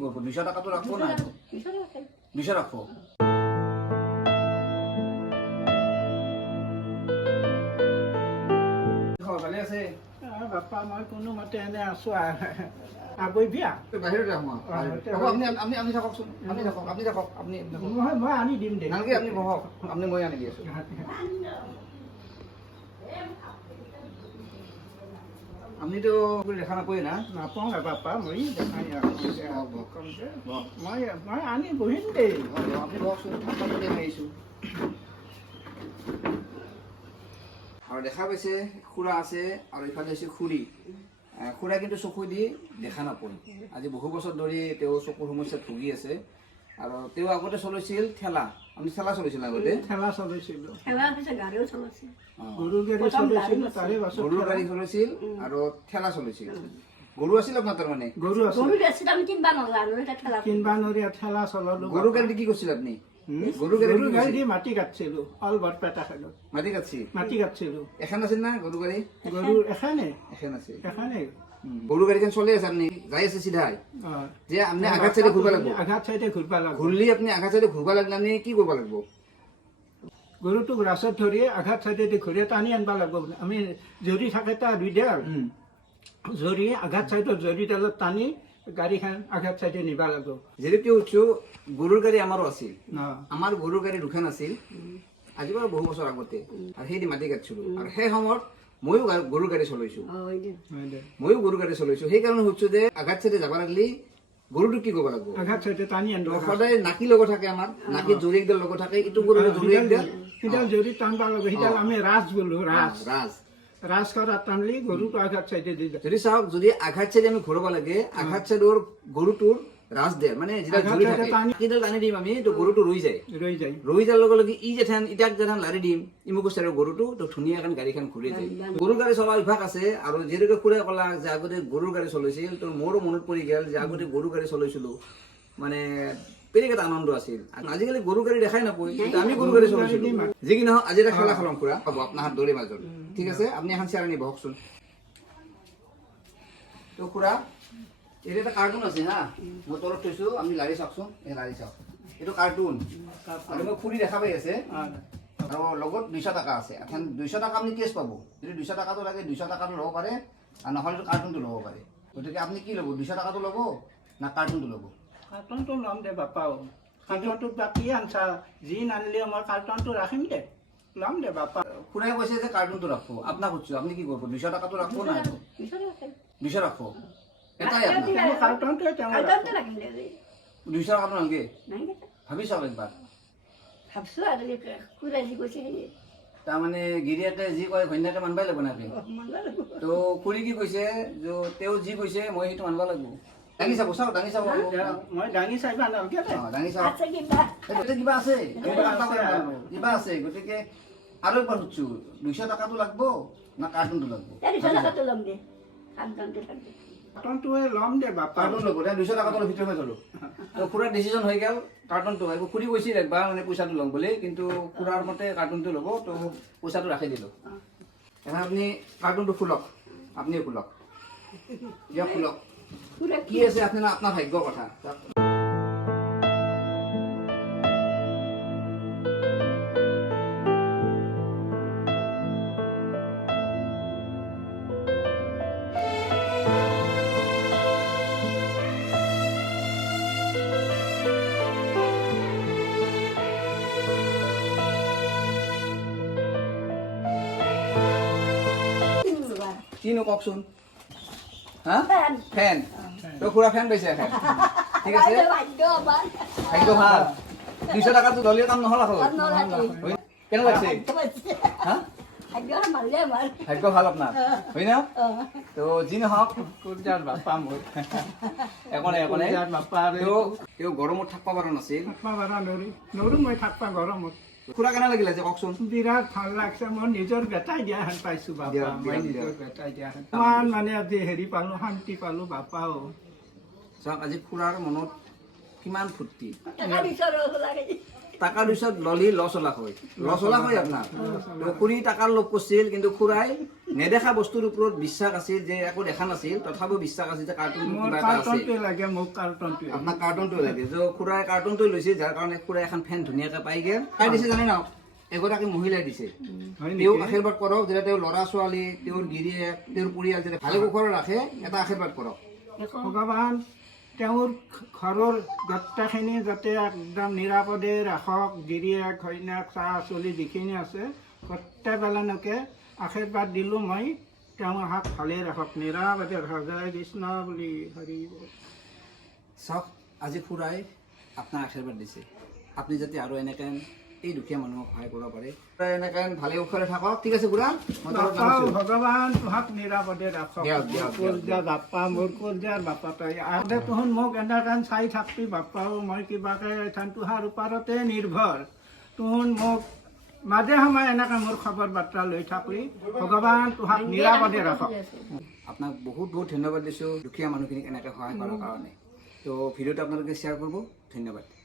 200 টাকা তো ৰাখবো না 200 ৰাখো ভালে আছে বাপা মই কোনো মতে এনে আছো আগবঢ়িয়া বাহিৰত যাম আপনি আপনি আপনি থাককচোন আপনি থাকক আপনি থাকক আপনি মই আনি দিম দে নালগে আপনি বহক আপনি মই আনি দি আছো আপনি তো দেখা নাপায় না নাপাওঁ বাপা মই দেখাই মই মই আনি বহিম দেই আপনি বহকচোন আপনাকে আহিছো আৰু দেখা পাইছে খুৰা আছে আৰু ইফালে আছে খুৰী খুৰা কিন্তু চকু দি দেখা নাপায় আজি বহু বছৰ ধৰি তেওঁ চকুৰ সমস্যাত ভুগি আছে আৰু তেওঁ আগতে চলাইছিল ঠেলা আপুনি ঠেলা চলাইছিল আগতে ঠেলা চলাইছিলোঁ গাড়ীও চলাইছিল গৰুৰ গাড়ী চলাইছিলোঁ তাৰে পাছত গৰুৰ গাড়ী চলাইছিল আৰু ঠেলা চলাইছিল গৰু আছিল আপোনাৰ তাৰমানে গৰু আছিল কিনবা নৰি ঠেলা চলালোঁ গৰু গাড়ী কি কৰিছিল আপুনি গৰু গাড়ী দি মাটি কাটছিলোঁ অল বৰপেটা খালোঁ মাটি কাটছিলোঁ এখন আছিল না গৰু গাড়ী গৰু এখানে এখন আছে এখানে গৰু গাড়ীখন চলি আছে আপুনি যাই আছে চিধাই যে আপুনি আঘাত চাইডে ঘূৰিব লাগিব আঘাত চাইডে ঘূৰিব লাগিব ঘূৰিলে আপুনি আঘাত চাইডে ঘূৰিব লাগিলে আপুনি কি কৰিব লাগিব গৰুটোক ৰাস্তাত ধৰি আঘাত চাইডেদি ঘূৰি টানি আনিব লাগিব আমি জৰি থাকে তাৰ দুইডাল জৰি আঘাত চাইডত জৰিডালত টানি গাড়ীখন আঘাত চাইডে নিব লাগিব যিহেতু উঠছো গৰুৰ গাড়ী আমাৰো আছিল আমাৰ গৰুৰ গাড়ী দুখন আছিল আজি বাৰু বহু বছৰ আগতে আৰু সেই দি মাটি কাটিছিলো আৰু সেই সময়ত ময়ো গৰুৰ গাড়ী চলাইছো সেইকাৰণে সুধিছো যে আঘাত চাইডে যাব লাগিলে গৰুটো কি কৰিব লাগিব আঘাত চাইডে টানি আনিব সদায় নাকি লগত থাকে আমাৰ নাকি জৰি একডাল লগত থাকে ইটো গৰু জৰি একডাল সিডাল জৰি টানিব লাগিব সিডাল আমি ৰাজ বোলো ৰাজ ৰাজ ৰাজ কৰাত টানলি গৰুটো আঘাত চাইডে দি যায় যদি চাওক যদি আঘাত চাইডে আমি ঘূৰাব লাগে আঘাত চাইডৰ গৰুটোৰ ৰাজ দিয়ে মানে যেটা জৰি থাকে কিডাল টানি দিম আমি তো গৰুটো ৰৈ যায় ৰৈ যোৱাৰ লগে লগে ই যেথান ইটাক যেথান লাৰি দিম ইমুকো চাইডৰ গৰুটো তো ধুনীয়াকৈ গাড়ীখন ঘূৰি যায় গৰুৰ গাড়ী চলোৱা অভ্যাস আছে আৰু যিহেতুকে খুৰে ক'লা যে আগতে গৰুৰ গাড়ী চলাইছিল তো মোৰো মনত পৰি গ'ল যে আগতে গৰুৰ গাড়ী চলাইছিলোঁ মানে বেলেগ এটা আনন্দ আছিল আজিকালি গৰু গাড়ী দেখাই নাপায় কিন্তু আমি গৰু গাড়ী চলাইছিলোঁ যি কি নহওক আজি এটা খেলা খেলাম খুৰা হ'ব আপোনাৰ হাত দৌৰে মাজত ঠিক আছে আপুনি এখন চেয়াৰ আনি বহকচোন তো খুৰা এটা একটা কাৰ্টুন আছে হ্যাঁ মই তলত থৈছো আপনি লাৰি চাওকচোন এই লাৰি চাওক এইটো কাৰ্টুন আৰু মই ফুৰি দেখা পাই আছে আৰু লগত 200 টাকা আছে এখন 200 টাকা আপনি কেছ পাব যদি 200 টাকাটো লাগে 200 টাকাটো ল'ব পাৰে আৰু নহ'লে কাৰ্টুনটো ল'ব পাৰে গতিকে আপনি কি ল'ব 200 টাকাটো ল'ব না কাৰ্টুনটো ল'ব কাৰ্টুনটো ল'ম দে বাপাও কাৰ্টুনটোত বাকী আনছা যি নানিলে মই কাৰ্টুনটো ৰাখিম দে ল'ম দে বাপা খুৰাই কৈছে যে কাৰ্টুনটো ৰাখো আপোনাক সুধিছো আপনি কি কৰিব 200 টাকাটো ৰাখব না 200 ৰাখব এটাই আপনাৰ কাৰ্টুনটোৱে তেওঁ 200 টাকা নালগে ভাবি চাওক একবাৰ তাৰমানে গিৰিয়াকে যি কয় ঘৈণীয়াকে মানবাই লাগিব নাকি তো খুৰী কি কৈছে যে তেওঁ যি কৈছে মই সেইটো মানব লাগিব দাঙি চাব চাওক দাঙি চাব মই দাঙি চাইবা নালগে দাঙি চাওক কিবা আছে কিবা আছে গতিকে আৰু একবাৰ সুধিছো 200 টাকাটো লাগব না কাৰ্টুনটো লাগব কাৰ্টুনটোৱে ল'ম দে বাপা কাৰ্টুন ল'ব 200 টাকাটো ভিতৰত হৈ গ'লো তো খুৰাৰ ডিচিজন হৈ গ'ল কাৰ্টুনটো আহিব খুৰী কৈছিল একবাৰ মানে পইচাটো ল'ম বুলি কিন্তু খুৰাৰ মতে কাৰ্টুনটো ল'ব তো পইচাটো ৰাখি দিলোঁ এখন আপুনি কাৰ্টুনটো খোলক আপুনিও খোলক দিয়ক খোলক কি আছে আপোনাৰ ভাগ্যৰ কথা কিনো কওকচোন হা ফেন তো খুৰা ফেন পাইছে এখন ঠিক আছে ভাগ্য ভাল 200 টাকাটো দলীয় কাম নহ'ল আকৌ কেনে লাগছে হা ভাগ্য ভাল আপোনাৰ হয় না তো যি নহওক বাপা মোৰ একনে তেওঁ গৰমত থাকিব পৰা নাছিল নৰো মই থাকিব গৰমত খুৰা কেনে লাগিলে যে কওকচোন বিৰাট ভাল লাগছে মই নিজৰ বেটাই দিয়া হেন পাইছো বাপা মই নিজৰ বেটাই দিয়া হেন ইমান মানে আজি হেৰি পালো শান্তি পালো বাপাও চাওক আজি খুৰাৰ মনত কিমান ফূৰ্তি টাকা পিছত ললি লছ হলা হয় আপনার তো খুড়ী টাকার লোভ করছিল কিন্তু খুড়াই নেদেখা বস্তুর উপর বিশ্বাস আছিল যে একো দেখা নাছিল তথাপিও বিশ্বাস আছিল যে কার্টুন কিবা এটা আছে আপনার কার্টুনটো লাগে যে খুড়াই কার্টুনটো লৈছে যার কারণে খুড়াই এখন ফেন ধুনিয়াকে পাই গেল কাই দিছে জানে না এগৰাকী মহিলাই দিছে তেওঁ আশীৰ্বাদ কৰক যেতিয়া তেওঁৰ ল'ৰা ছোৱালী তেওঁৰ গিৰিয়েক তেওঁৰ পৰিয়াল যেতিয়া ভালে কুশলে ৰাখে এটা আশীৰ্বাদ কৰক ভগৱান তেওঁৰ ঘৰৰ গোটেইখিনি যাতে একদম নিৰাপদে ৰাখক গিৰিয়েক ঘৈণীয়েক চাহ চলি যিখিনি আছে গোটেইবেলানকে আশীৰ্বাদ দিলোঁ মই তেওঁৰ হাত ভালে ৰাখক নিৰাপদে ৰাখক জয় কৃষ্ণ বুলি হৰি চাওক আজি খুড়াই আপোনাৰ আশীৰ্বাদ দিছে আপুনি যাতে আৰু এনেকৈ এই দুখীয়া মানুহক সহায় কৰিব পাৰে এনেকৈ ভালে কুশলে থাকক ঠিক আছে খুড়া ভগৱান তোহাক নিৰাপদে ৰাখক কলজা বাপ্পা মোৰ কলজাৰ বাপ্পা তই আগতে তোহন মোক এনেকৈ চাই থাকবি বাপ্পাও মই কিবাকে তোহাৰ ওপৰতে নিৰ্ভৰ তোহন মোক মাজে সময়ে এনেকৈ মোৰ খবৰ বাৰ্তা লৈ থাকবি ভগৱান তোহাক নিৰাপদে ৰাখক আপোনাক বহুত বহুত ধন্যবাদ দিছোঁ দুখীয়া মানুহখিনিক এনেকৈ সহায় কৰাৰ কাৰণে তো ভিডিঅ'টো আপোনালোকে শ্বেয়াৰ কৰিব ধন্যবাদ